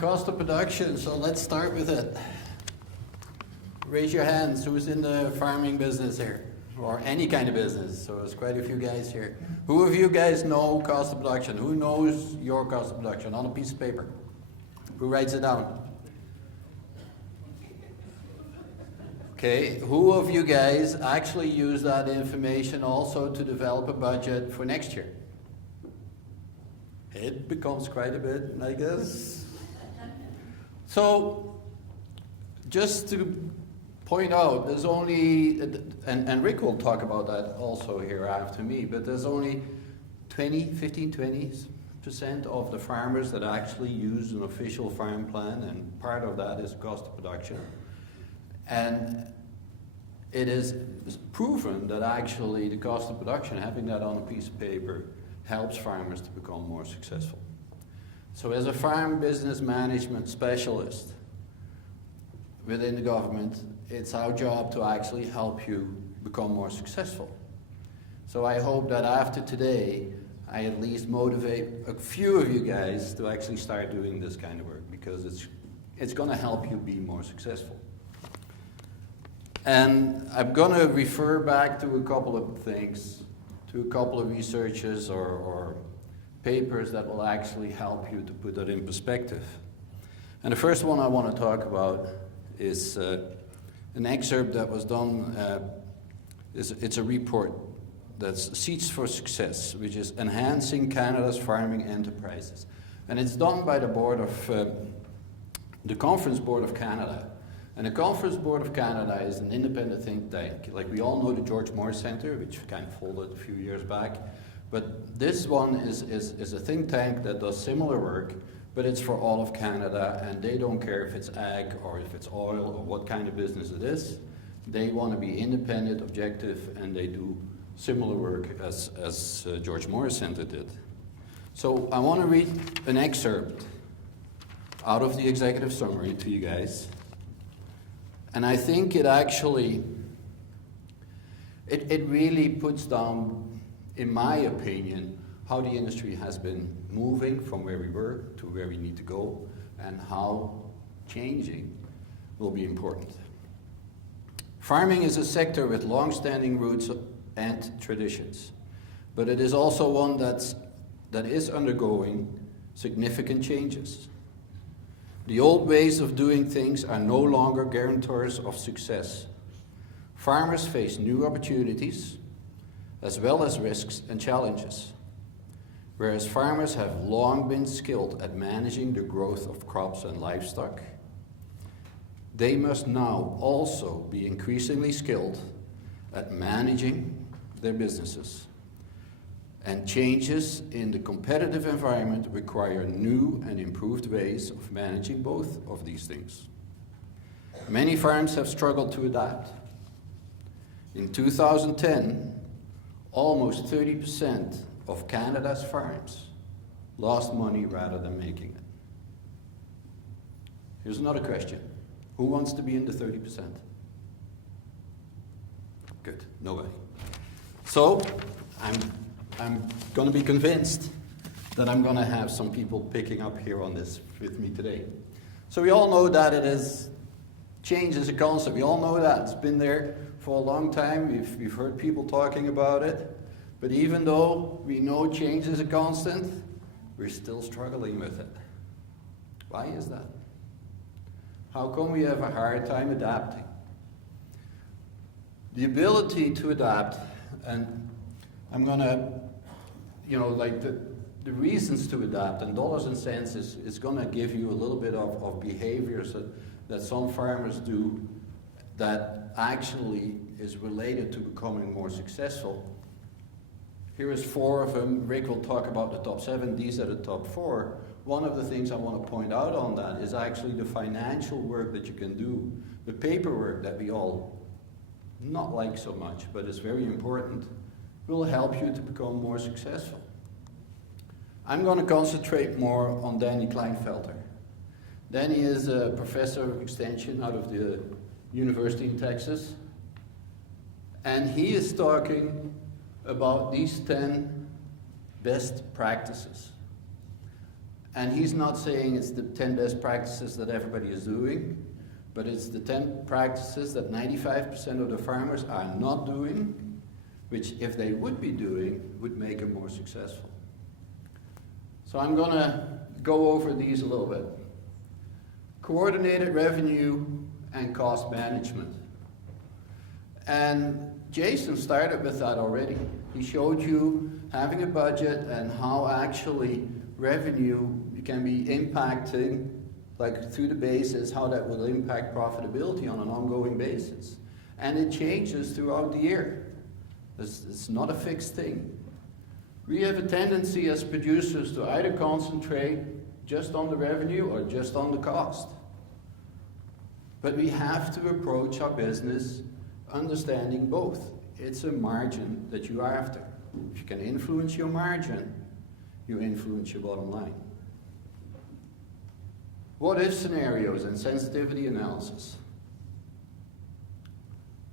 cost of production, so let's start with it. Raise your hands, who's in the farming business here? Or any kind of business, so there's quite a few guys here. Who of you guys know cost of production? Who knows your cost of production on a piece of paper? Who writes it down? Okay, who of you guys actually use that information also to develop a budget for next year? It becomes quite a bit, I guess. So, just to point out, there's only, and Rick will talk about that also here after me, but there's only 20% of the farmers that actually use an official farm plan, and part of that is cost of production. And it is proven that actually the cost of production, having that on a piece of paper, helps farmers to become more successful. So as a farm business management specialist within the government, it's our job to actually help you become more successful. So I hope that after today, I at least motivate a few of you guys to actually start doing this kind of work, because it's going to help you be more successful. And I'm going to refer back to a couple of things, to a couple of researches or papers that will actually help you to put that in perspective. And the first one I want to talk about is an excerpt that was done. It's a report that's Seeds for Success, which is Enhancing Canada's Farming Enterprises. And it's done by the board of, the Conference Board of Canada. And the Conference Board of Canada is an independent think tank. Like we all know the George Moore Center, which kind of folded a few years back. But this one is a think tank that does similar work, but it's for all of Canada, and they don't care if it's ag or if it's oil or what kind of business it is. They want to be independent, objective, and they do similar work as George Moore Center did. So I want to read an excerpt out of the executive summary to you guys. And I think it actually, it really puts down, in my opinion, how the industry has been moving from where we were to where we need to go, and how changing will be important. Farming is a sector with long-standing roots and traditions, but it is also one that is undergoing significant changes. The old ways of doing things are no longer guarantors of success. Farmers face new opportunities as well as risks and challenges. Whereas farmers have long been skilled at managing the growth of crops and livestock, they must now also be increasingly skilled at managing their businesses. And changes in the competitive environment require new and improved ways of managing both of these things. Many farms have struggled to adapt. In 2010, almost 30% of Canada's farms lost money rather than making it. Here's another question. Who wants to be in the 30%? Good, nobody. So, I'm going to be convinced that I'm going to have some people picking up here on this with me today. So we all know that change is a concept. We all know that. It's been there for a long time. We've heard people talking about it. But even though we know change is a constant, we're still struggling with it. Why is that? How come we have a hard time adapting? The ability to adapt, and I'm going to, the reasons to adapt, and dollars and cents is going to give you a little bit of behaviors that some farmers do that actually is related to becoming more successful. Here is 4 of them. Rick will talk about the top 7. These are the top 4. One of the things I want to point out on that is actually the financial work that you can do, the paperwork that we all not like so much, but is very important, will help you to become more successful. I'm going to concentrate more on Danny Kleinfelter. Danny is a professor of extension out of the University in Texas, and he is talking about these 10 best practices. And he's not saying it's the 10 best practices that everybody is doing, but it's the 10 practices that 95% of the farmers are not doing, which if they would be doing, would make them more successful. So I'm going to go over these a little bit. Coordinated revenue and cost management. And Jason started with that already. He showed you having a budget and how actually revenue can be impacting, like through the basis, how that will impact profitability on an ongoing basis. And it changes throughout the year. It's not a fixed thing. We have a tendency as producers to either concentrate just on the revenue or just on the cost. But we have to approach our business understanding both. It's a margin that you're after. If you can influence your margin, you influence your bottom line. What if scenarios and sensitivity analysis.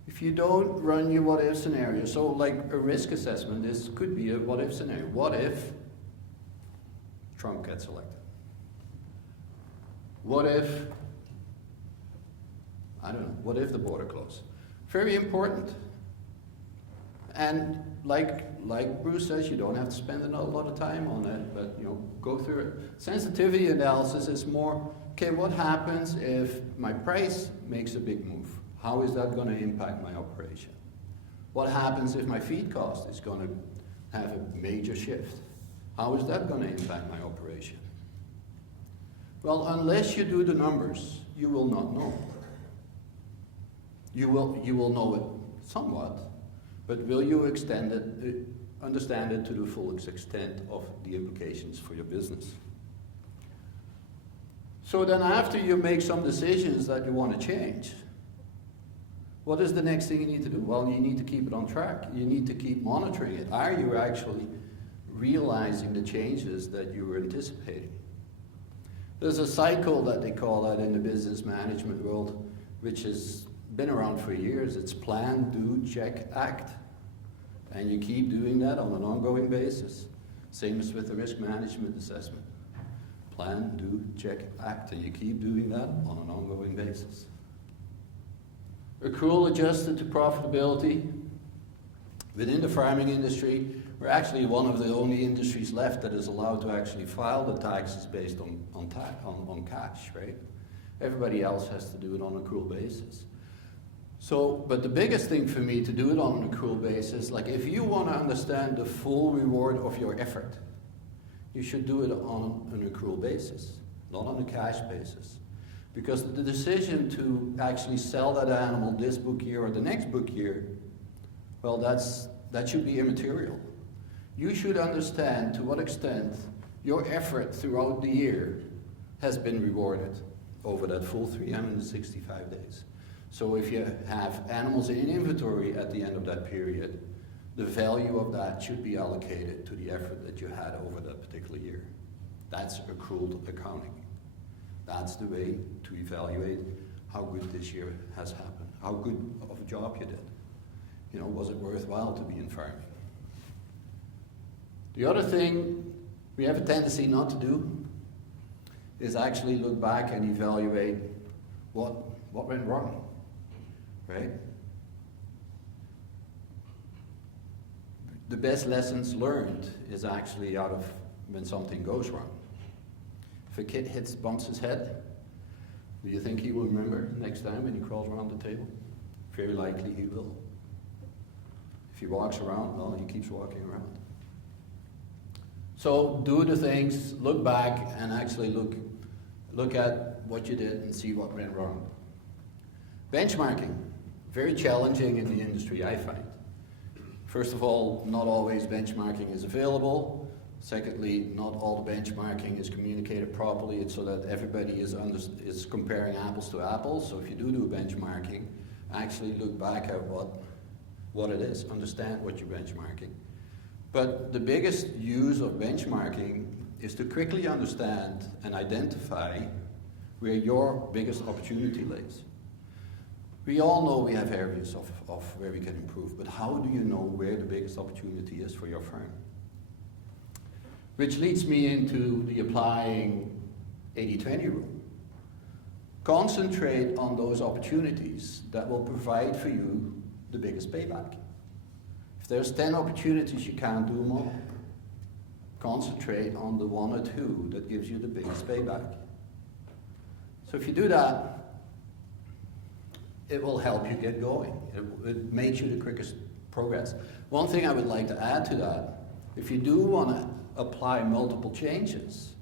If you don't run your what if scenario, so like a risk assessment, this could be a what if scenario. What if Trump gets elected? What if, I don't know, what if the border closed? Very important. And like Bruce says, you don't have to spend a lot of time on it, but go through it. Sensitivity analysis is more, okay, what happens if my price makes a big move? How is that going to impact my operation? What happens if my feed cost is going to have a major shift? How is that going to impact my operation? Well, unless you do the numbers, you will not know. You will know it somewhat, but will you understand it to the full extent of the implications for your business? So then after you make some decisions that you want to change, what is the next thing you need to do? Well, you need to keep it on track. You need to keep monitoring it. Are you actually realizing the changes that you were anticipating? There's a cycle that they call that in the business management world, which has been around for years. It's plan, do, check, act. And you keep doing that on an ongoing basis. Same as with the risk management assessment. Plan, do, check, act, and you keep doing that on an ongoing basis. Accrual adjusted to profitability. Within the farming industry, we're actually one of the only industries left that is allowed to actually file the taxes based on cash, right? Everybody else has to do it on an accrual basis. So, but the biggest thing for me to do it on an accrual basis, like if you want to understand the full reward of your effort, you should do it on an accrual basis, not on a cash basis. Because the decision to actually sell that animal this book year or the next book year, well, that should be immaterial. You should understand to what extent your effort throughout the year has been rewarded over that full 365 days. So if you have animals in inventory at the end of that period, the value of that should be allocated to the effort that you had over that particular year. That's accrual accounting. That's the way to evaluate how good this year has happened, how good of a job you did. Was it worthwhile to be in farming? The other thing we have a tendency not to do is actually look back and evaluate what went wrong, right? The best lessons learned is actually out of when something goes wrong. If a kid bumps his head, do you think he will remember next time when he crawls around the table? Very likely he will. If he walks around, well, he keeps walking around. So do the things, look back, and actually look at what you did and see what went wrong. Benchmarking, very challenging in the industry, I find. First of all, not always benchmarking is available. Secondly, not all the benchmarking is communicated properly. It's so that everybody is comparing apples to apples. So if you do benchmarking, actually look back at what it is, understand what you're benchmarking. But the biggest use of benchmarking is to quickly understand and identify where your biggest opportunity lays. We all know we have areas of where we can improve, but how do you know where the biggest opportunity is for your farm? Which leads me into the applying 80-20 rule. Concentrate on those opportunities that will provide for you the biggest payback. If there's 10 opportunities, you can't do them all. Concentrate on the 1 or 2 that gives you the biggest payback. So if you do that, it will help you get going. It makes you the quickest progress. One thing I would like to add to that, if you do want to apply multiple changes,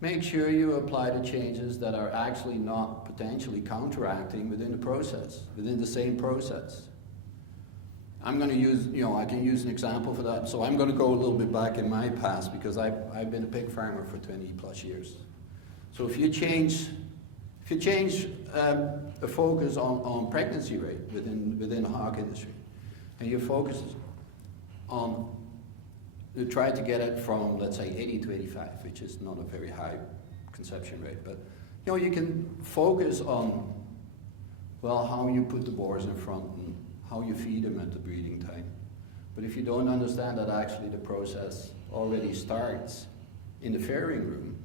make sure you apply the changes that are actually not potentially counteracting within the process, within the same process. I'm going to use, I can use an example for that. So I'm going to go a little bit back in my past because I've been a pig farmer for 20 plus years. So if you change a focus on pregnancy rate within the hog industry, and you focus on, you try to get it from, let's say, 80 to 85, which is not a very high conception rate, but you can focus on, well, how you put the boars in front and how you feed them at the breeding time. But if you don't understand that actually the process already starts in the farrowing room,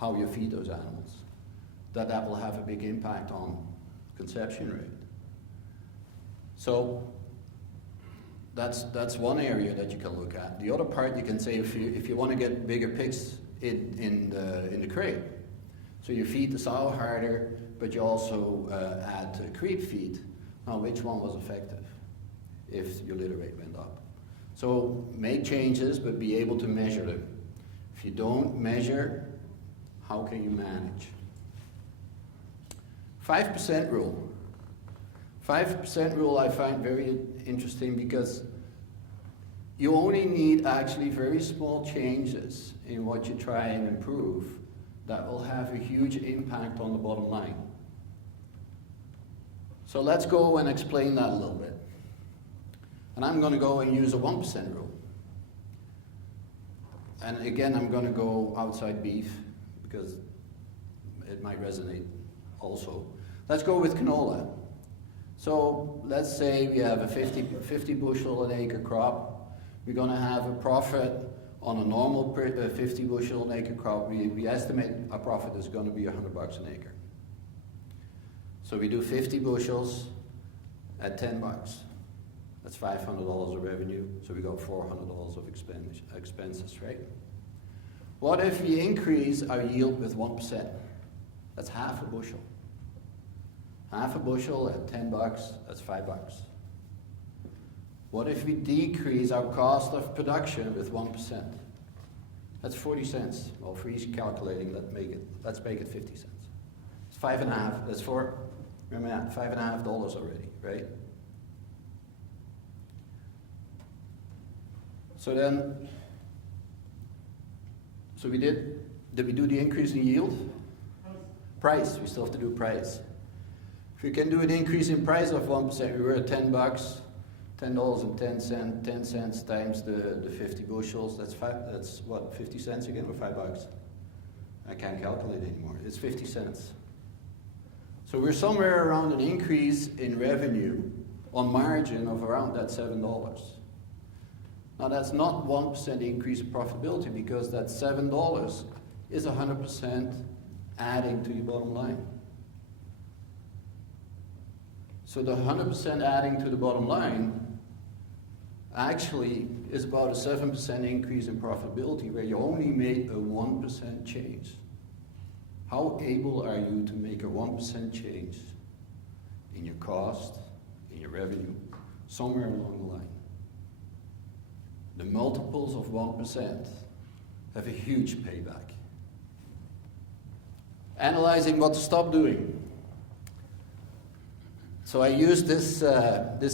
how you feed those animals, that will have a big impact on conception rate. So that's one area that you can look at. The other part you can say, if you want to get bigger pigs in the crate, so you feed the sow harder, but you also add creep feed. Now, which one was effective if your litter rate went up? So make changes, but be able to measure them. If you don't measure, how can you manage? 5% rule. 5% rule I find very interesting because you only need actually very small changes in what you try and improve that will have a huge impact on the bottom line. So let's go and explain that a little bit. And I'm going to go and use a 1% rule. And again, I'm going to go outside beef because it might resonate also. Let's go with canola. So let's say we have a 50 bushel an acre crop. We're going to have a profit on a normal 50 bushel an acre crop. We estimate our profit is going to be $100 an acre. So we do 50 bushels at $10. That's $500 of revenue. So we got $400 of expenses, right? What if we increase our yield with 1%? That's half a bushel. Half a bushel at $10, that's $5. What if we decrease our cost of production with 1%? That's 40 cents. Well, for easy calculating, let's make it 50 cents. It's 5.5, that's remember that, $5.50 already, right? So did we do the increase in yield? Price, we still have to do price. If we can do an increase in price of 1%, we were at $10, $10.10, 10 cents times the 50 bushels, that's what, 50 cents again, or $5? I can't calculate anymore, it's 50 cents. So we're somewhere around an increase in revenue on margin of around that $7. Now that's not 1% increase in profitability because that $7 is 100% adding to your bottom line. So the 100% adding to the bottom line actually is about a 7% increase in profitability where you only made a 1% change. How able are you to make a 1% change in your cost, in your revenue, somewhere along the line? The multiples of 1% have a huge payback. Analyzing what to stop doing. So I used this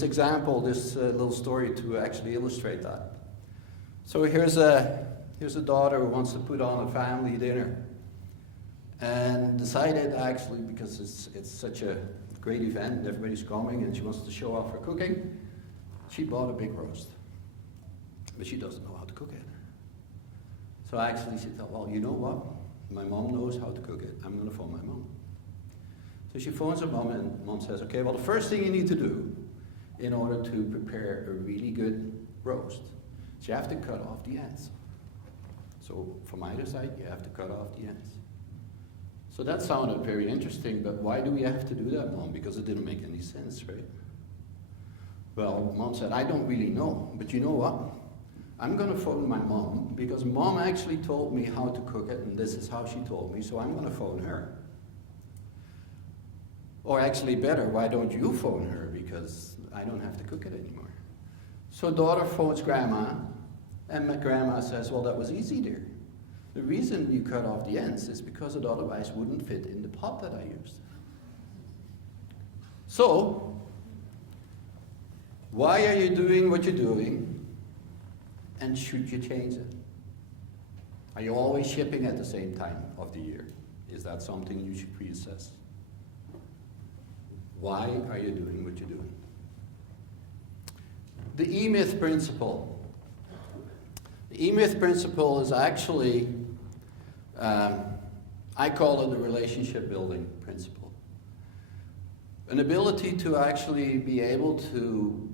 example, this little story to actually illustrate that. So here's a daughter who wants to put on a family dinner and decided actually, because it's such a great event and everybody's coming and she wants to show off her cooking, she bought a big roast. But she doesn't know how to cook it. So actually she thought, well, you know what? My mom knows how to cook it. I'm going to phone my mom. So she phones her mom and mom says, okay, well the first thing you need to do in order to prepare a really good roast is you have to cut off the ends. So from either side, you have to cut off the ends. So that sounded very interesting, but why do we have to do that, Mom? Because it didn't make any sense, right? Well, Mom said, I don't really know, but you know what? I'm going to phone my mom, because Mom actually told me how to cook it, and this is how she told me, so I'm going to phone her. Or actually better, why don't you phone her, because I don't have to cook it anymore. So daughter phones Grandma, and my Grandma says, well, that was easy, dear. The reason you cut off the ends is because it otherwise wouldn't fit in the pot that I used. So, why are you doing what you're doing, and should you change it? Are you always shipping at the same time of the year? Is that something you should reassess? Why are you doing what you're doing? The EMyth Principle. The EMyth Principle is actually, I call it the relationship building principle. An ability to actually be able to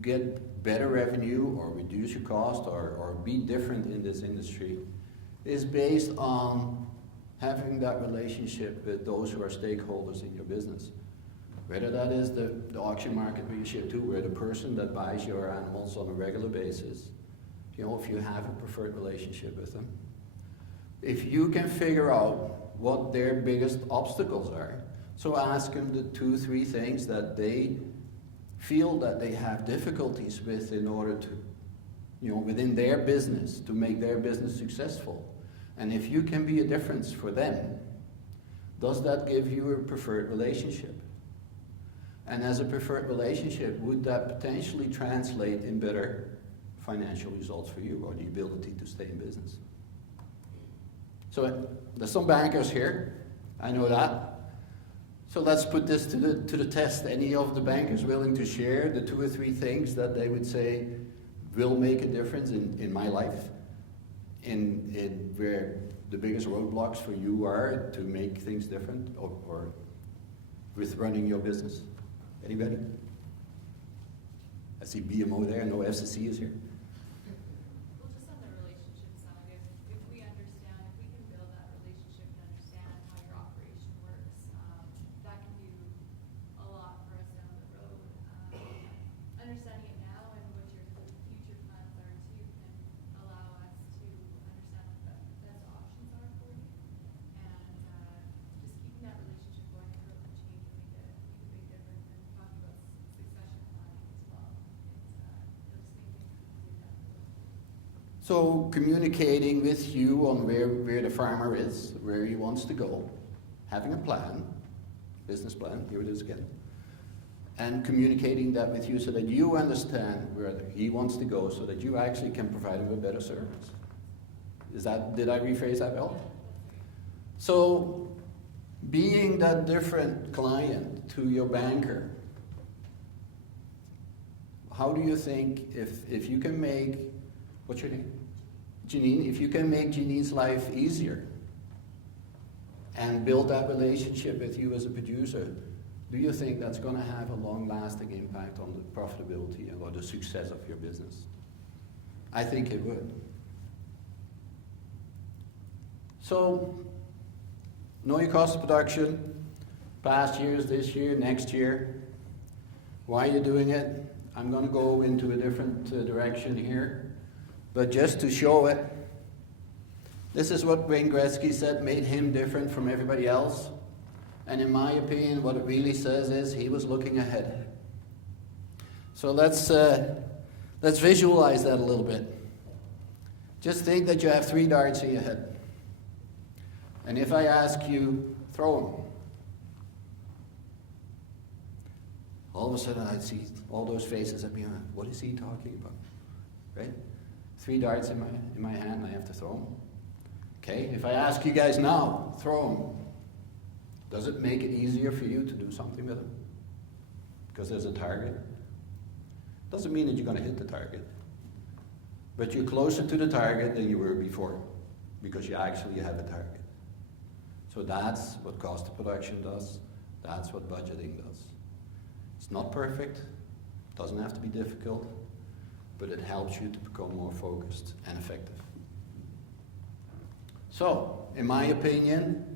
get better revenue or reduce your cost or be different in this industry is based on having that relationship with those who are stakeholders in your business. Whether that is the auction market where you ship to, where the person that buys your animals on a regular basis, you know, if you have a preferred relationship with them. If you can figure out what their biggest obstacles are, so ask them the 2-3 things that they feel that they have difficulties with in order to, you know, within their business, to make their business successful. And if you can be a difference for them, does that give you a preferred relationship? And as a preferred relationship, would that potentially translate in better financial results for you, or the ability to stay in business? So there's some bankers here, I know that. So let's put this to the test. Any of the bankers willing to share the 2 or 3 things that they would say will make a difference in my life, in where the biggest roadblocks for you are to make things different, or with running your business? Anybody? I see BMO there, no FCC is here. Well, just on the relationship side, if we understand, if we can build that relationship and understand how your operation works, that can do a lot for us down the road. Understanding it now and what your future plans are too can allow us to understand what the best options are for you. And just keeping that relationship going throughout the change will make a big difference. And talking about succession planning as well. Those things we can do that. So communicating with you on where the farmer is, where he wants to go, having a plan, business plan, here it is again, and communicating that with you so that you understand where he wants to go, so that you actually can provide him a better service. Did I rephrase that well? So being that different client to your banker, how do you think if you can make, what's your name? Janine, if you can make Janine's life easier and build that relationship with you as a producer, do you think that's going to have a long-lasting impact on the profitability or the success of your business? I think it would. So, know your cost of production, past years, this year, next year. Why are you doing it? I'm going to go into a different direction here. But just to show it, this is what Wayne Gretzky said made him different from everybody else. And in my opinion, what it really says is he was looking ahead. So let's visualize that a little bit. Just think that you have 3 darts in your head. And if I ask you, throw them. All of a sudden I'd see all those faces at me. What is he talking about? Right? 3 darts in my hand, I have to throw them. Okay, if I ask you guys now, throw them. Does it make it easier for you to do something with them? Because there's a target? Doesn't mean that you're going to hit the target. But you're closer to the target than you were before, because you actually have a target. So that's what cost of production does. That's what budgeting does. It's not perfect. Doesn't have to be difficult. But it helps you to become more focused and effective. So, in my opinion,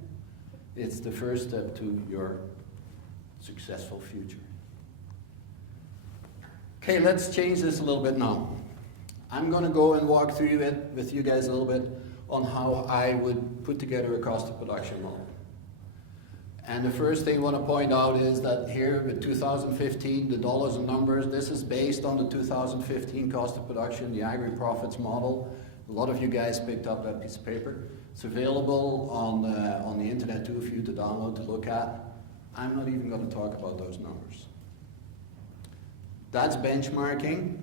it's the first step to your successful future. Okay, let's change this a little bit now. I'm going to go and walk through it with you guys a little bit on how I would put together a cost of production model. And the first thing I want to point out is that here with 2015, the dollars and numbers, this is based on the 2015 cost of production, the agri-profits model. A lot of you guys picked up that piece of paper. It's available on the internet too for you to download to look at. I'm not even going to talk about those numbers. That's benchmarking.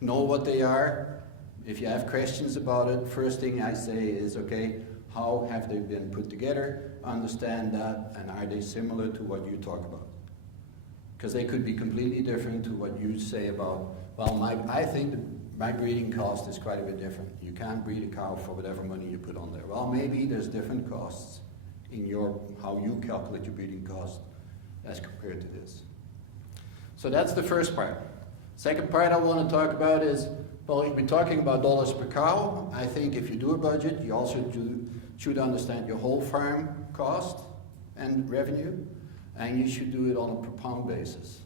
Know what they are. If you have questions about it, first thing I say is, okay, how have they been put together? Understand that, and are they similar to what you talk about? Because they could be completely different to what you say about, well, I think my breeding cost is quite a bit different. You can't breed a cow for whatever money you put on there. Well, maybe there's different costs in how you calculate your breeding cost as compared to this. So that's the first part. Second part I want to talk about is, well, if we're talking about dollars per cow, I think if you do a budget, you also should understand your whole farm cost and revenue, and you should do it on a per pound basis,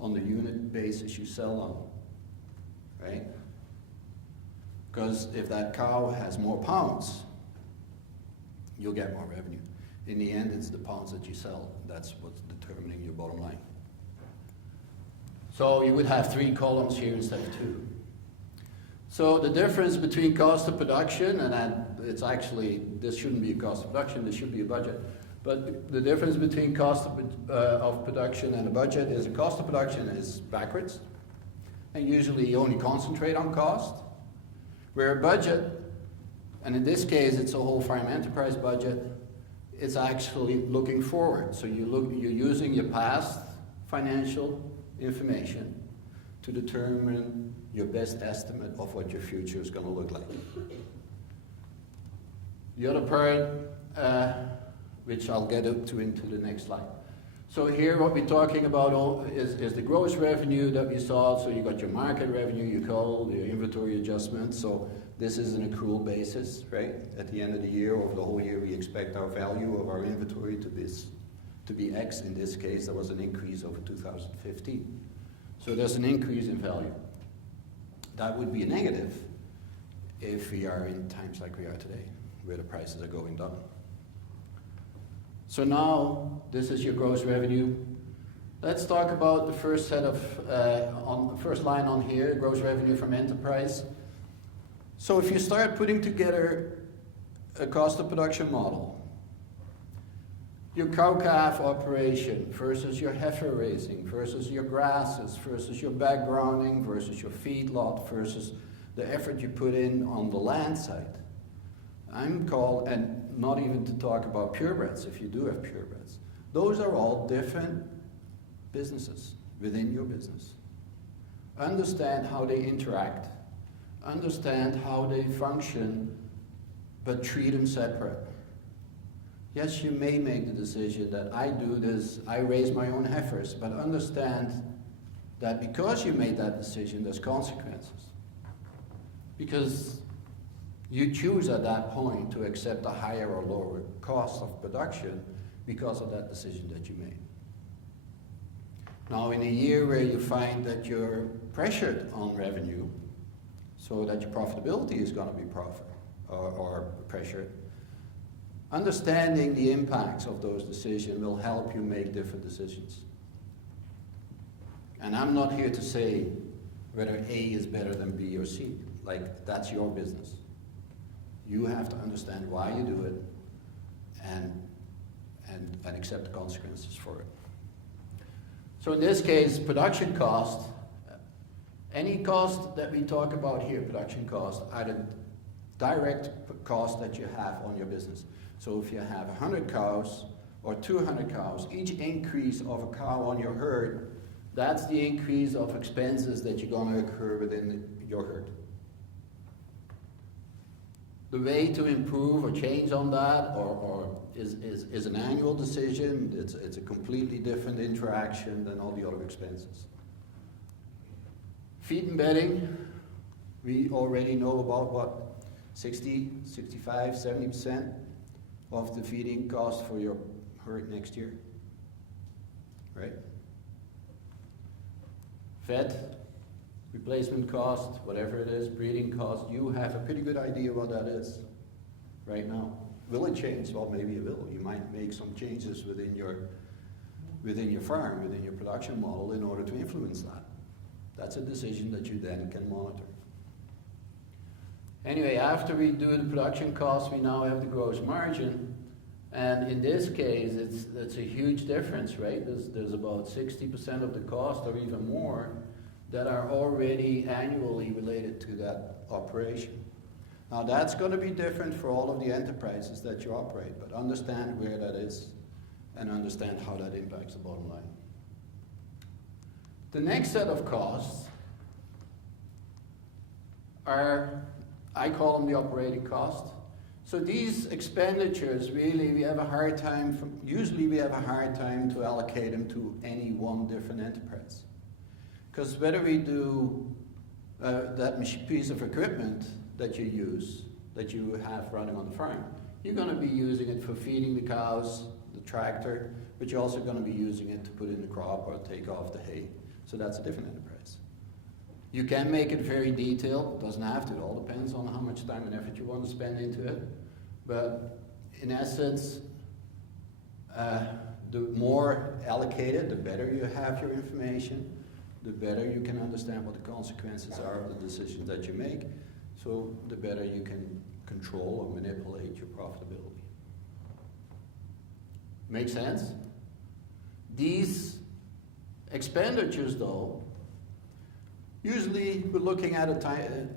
on the unit basis you sell on, right? Because if that cow has more pounds, you'll get more revenue. In the end, it's the pounds that you sell. That's what's determining your bottom line. So you would have 3 columns here instead of 2. So the difference between cost of production, and it's actually, this shouldn't be a cost of production, this should be a budget. But the difference between cost of production and a budget is a cost of production is backwards. And usually you only concentrate on cost. Where a budget, and in this case it's a whole farm enterprise budget, it's actually looking forward. So you're using your past financial information to determine your best estimate of what your future is going to look like. The other part, which I'll get into the next slide. So here what we're talking about is the gross revenue that we saw. So you got your market revenue, you call your inventory adjustment. So this is an accrual basis, right? At the end of the year, over the whole year, we expect our value of our inventory to be X. In this case, there was an increase over 2015. So there's an increase in value. That would be a negative if we are in times like we are today, where the prices are going down. So now, this is your gross revenue. Let's talk about the first set of, on the first line on here, gross revenue from enterprise. So if you start putting together a cost of production model, your cow-calf operation versus your heifer raising versus your grasses versus your backgrounding versus your feedlot versus the effort you put in on the land side. And not even to talk about purebreds, if you do have purebreds. Those are all different businesses within your business. Understand how they interact. Understand how they function, but treat them separate. Yes, you may make the decision that I do this, I raise my own heifers, but understand that because you made that decision, there's consequences. Because you choose at that point to accept a higher or lower cost of production because of that decision that you made. Now, in a year where you find that you're pressured on revenue, so that your profitability is going to be pressured, understanding the impacts of those decisions will help you make different decisions. And I'm not here to say whether A is better than B or C. Like, that's your business. You have to understand why you do it and accept the consequences for it. So in this case, production cost, any cost that we talk about here, production cost, are the direct cost that you have on your business. So if you have 100 cows or 200 cows, each increase of a cow on your herd, that's the increase of expenses that you're going to incur within your herd. The way to improve or change on that is an annual decision. It's a completely different interaction than all the other expenses. Feed and bedding, we already know about 60, 65, 70% of the feeding cost for your herd next year, right? Fed, replacement cost, whatever it is, breeding cost, you have a pretty good idea what that is right now. Will it change? Well, maybe it will. You might make some changes within your farm, within your production model in order to influence that. That's a decision that you then can monitor. Anyway, after we do the production cost, we now have the gross margin. And in this case, it's a huge difference, right? There's about 60% of the cost or even more that are already annually related to that operation. Now that's going to be different for all of the enterprises that you operate, but understand where that is and understand how that impacts the bottom line. The next set of costs are, I call them the operating cost. So these expenditures, really, usually we have a hard time to allocate them to any one different enterprise. Because whether we do that piece of equipment that you use, that you have running on the farm, you're going to be using it for feeding the cows, the tractor, but you're also going to be using it to put in the crop or take off the hay. So that's a different enterprise. You can make it very detailed, it doesn't have to, it all depends on how much time and effort you want to spend into it. But in essence, the more allocated, the better you have your information, the better you can understand what the consequences are of the decisions that you make, so the better you can control or manipulate your profitability. Make sense? These expenditures, though, usually we're looking at a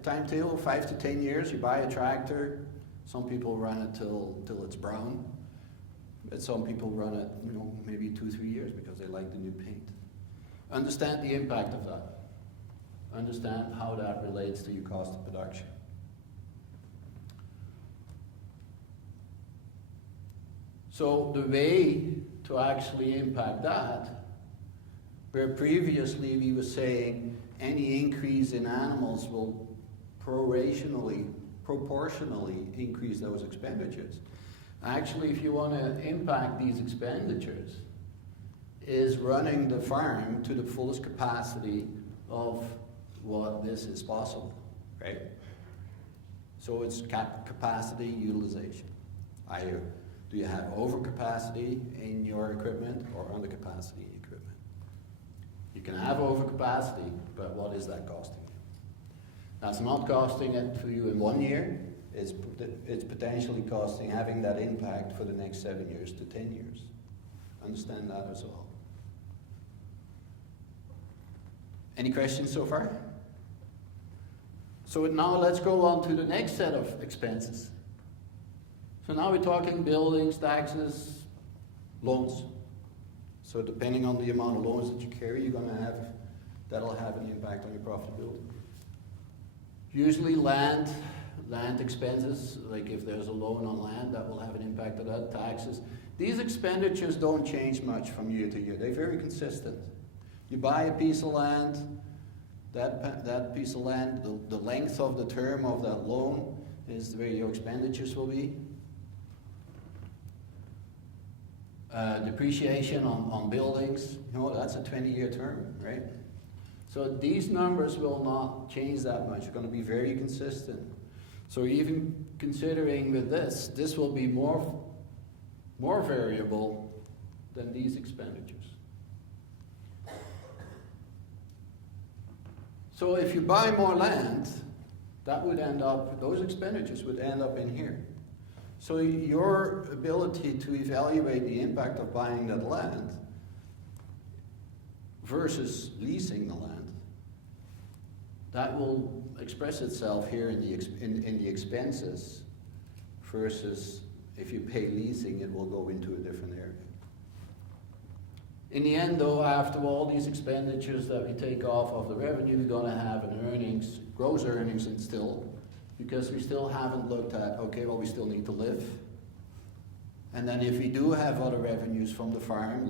timetable, 5 to 10 years. You buy a tractor, some people run it till it's brown, but some people run it, maybe 2-3 years because they like the new paint. Understand the impact of that. Understand how that relates to your cost of production. So the way to actually impact that, where previously we were saying any increase in animals will proportionally increase those expenditures. Actually, if you want to impact these expenditures, is running the farm to the fullest capacity of what this is possible, right? So it's capacity utilization. Either do you have overcapacity in your equipment or undercapacity in equipment? You can have overcapacity, but what is that costing you? That's not costing it for you in 1 year. It's potentially costing having that impact for the next 7 years to 10 years. Understand that as well. Any questions so far? So now let's go on to the next set of expenses. So now we're talking buildings, taxes, loans. So depending on the amount of loans that you carry, that'll have an impact on your profitability. Usually land expenses, like if there's a loan on land, that will have an impact on that. Taxes. These expenditures don't change much from year to year. They're very consistent. You buy a piece of land, that piece of land, the length of the term of that loan is where your expenditures will be. Depreciation on buildings, that's a 20-year term, right? So these numbers will not change that much. It's going to be very consistent. So even considering with this will be more variable than these expenditures. So if you buy more land, those expenditures would end up in here. So your ability to evaluate the impact of buying that land versus leasing the land, that will express itself here in the expenses versus if you pay leasing, it will go into a different area. In the end, though, after all these expenditures that we take off of the revenue, we're going to have gross earnings still, because we still haven't looked at, we still need to live. And then if we do have other revenues from the farm,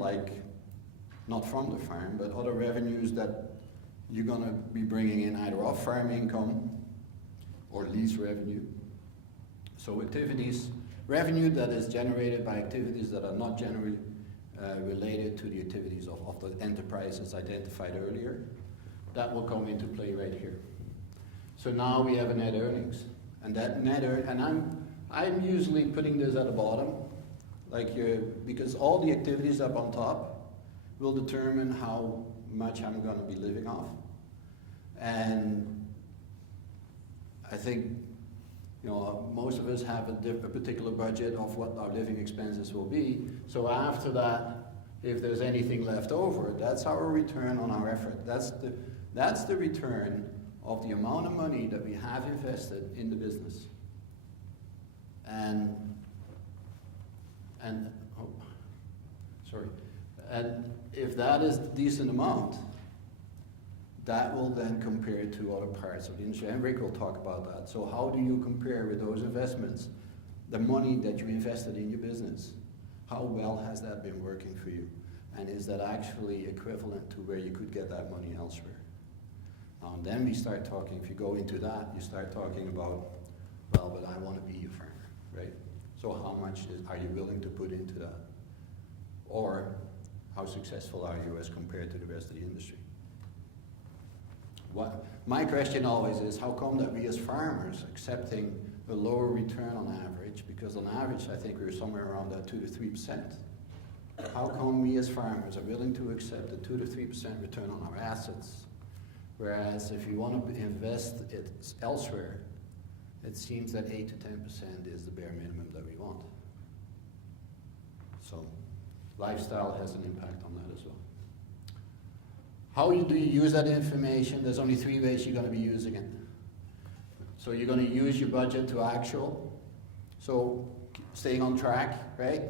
not from the farm, but other revenues that you're going to be bringing in either off-farm income or lease revenue, So activities, revenue that is generated by activities that are not generally related to the activities of the enterprises identified earlier, that will come into play right here. So now we have a net earnings, and that net and I'm usually putting this at the bottom, because all the activities up on top will determine how much I'm going to be living off. And I think, most of us have a particular budget of what our living expenses will be. So after that, if there's anything left over, that's our return on our effort. That's the return of the amount of money that we have invested in the business. And if that is a decent amount, that will then compare to other parts of the industry. And Rick will talk about that. So how do you compare with those investments, the money that you invested in your business? How well has that been working for you? And is that actually equivalent to where you could get that money elsewhere? And then we start talking, if you go into that, you start talking about, well, but I want to be a farmer, right? So how much are you willing to put into that? Or how successful are you as compared to the rest of the industry? My question always is, how come that we as farmers accepting a lower return on average, because on average I think we're somewhere around that 2 to 3%. How come we as farmers are willing to accept a 2 to 3% return on our assets, whereas if you want to invest it elsewhere, it seems that 8 to 10% is the bare minimum that we want. So lifestyle has an impact on that as well. How do you use that information? There's only 3 ways you're going to be using it. So you're going to use your budget to actual. So staying on track, right?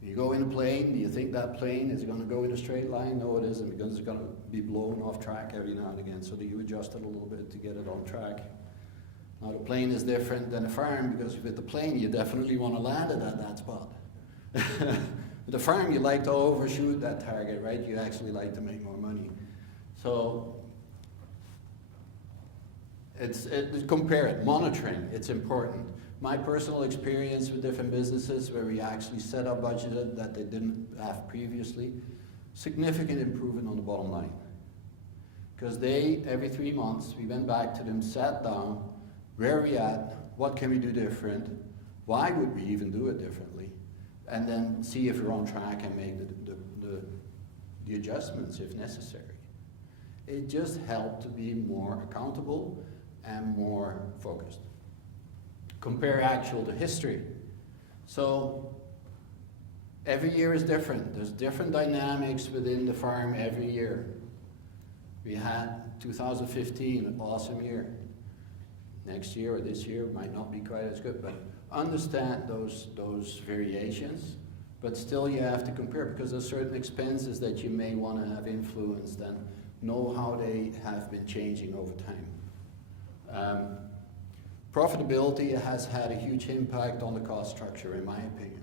You go in a plane, do you think that plane is going to go in a straight line? No, it isn't, because it's going to be blown off track every now and again. So do you adjust it a little bit to get it on track? Now the plane is different than a farm, because with the plane you definitely want to land it at that spot. With the farm you like to overshoot that target, right? You actually like to make more money. So compare it, monitoring, it's important. My personal experience with different businesses where we actually set up budgeted that they didn't have previously, significant improvement on the bottom line. Because every 3 months, we went back to them, sat down, where are we at, what can we do different, why would we even do it differently, and then see if we're on track and make the adjustments if necessary. It just helped to be more accountable and more focused. Compare actual to history. So every year is different. There's different dynamics within the farm every year. We had 2015, an awesome year. Next year or this year might not be quite as good, but understand those variations, but still you have to compare, because there's certain expenses that you may want to have influenced and know how they have been changing over time. Profitability has had a huge impact on the cost structure, in my opinion.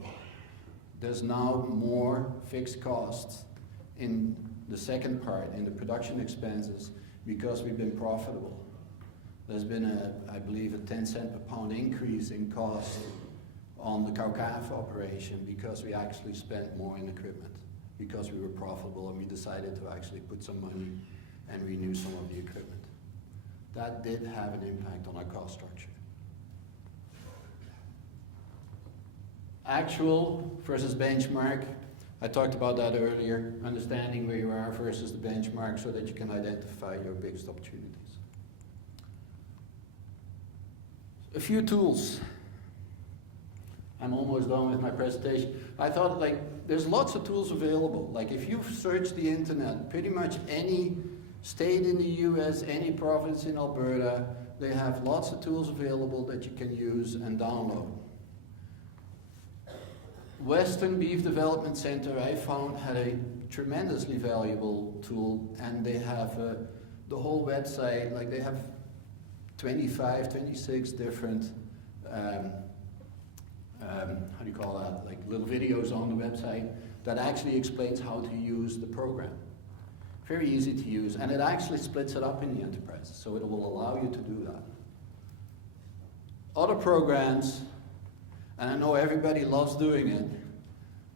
There's now more fixed costs in the second part, in the production expenses, because we've been profitable. There's been I believe a 10-cent per pound increase in cost on the cow-calf operation, because we actually spent more in equipment, because we were profitable and we decided to actually put some money and renew some of the equipment. That did have an impact on our cost structure. Actual versus benchmark, I talked about that earlier, understanding where you are versus the benchmark so that you can identify your biggest opportunities. A few tools. I'm almost done with my presentation. I thought, there's lots of tools available. Like, if you search the internet, pretty much any state in the US, any province in Alberta, they have lots of tools available that you can use and download. Western Beef Development Center, I found, had a tremendously valuable tool, and they have the whole website, they have 25, 26 different, little videos on the website that actually explains how to use the program. Very easy to use, and it actually splits it up in the enterprise, so it will allow you to do that. Other programs And I know everybody loves doing it.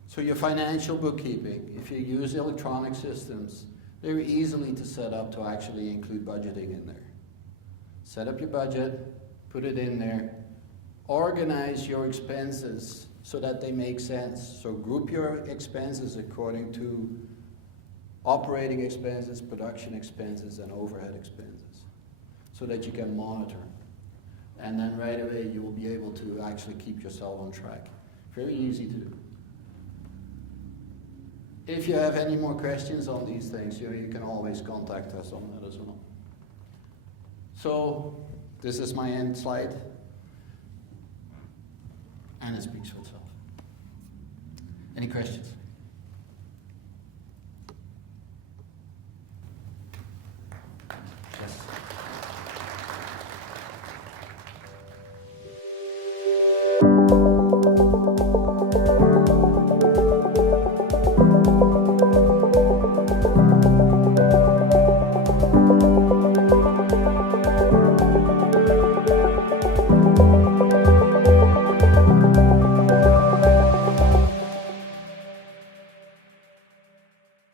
So your financial bookkeeping, if you use electronic systems, they're easily to set up to actually include budgeting in there. Set up your budget, put it in there, organize your expenses so that they make sense. So group your expenses according to operating expenses, production expenses, and overhead expenses so that you can monitor. And then right away you will be able to actually keep yourself on track. Very easy to do. If you have any more questions on these things, you can always contact us on that as well. So this is my end slide. And it speaks for itself. Any questions?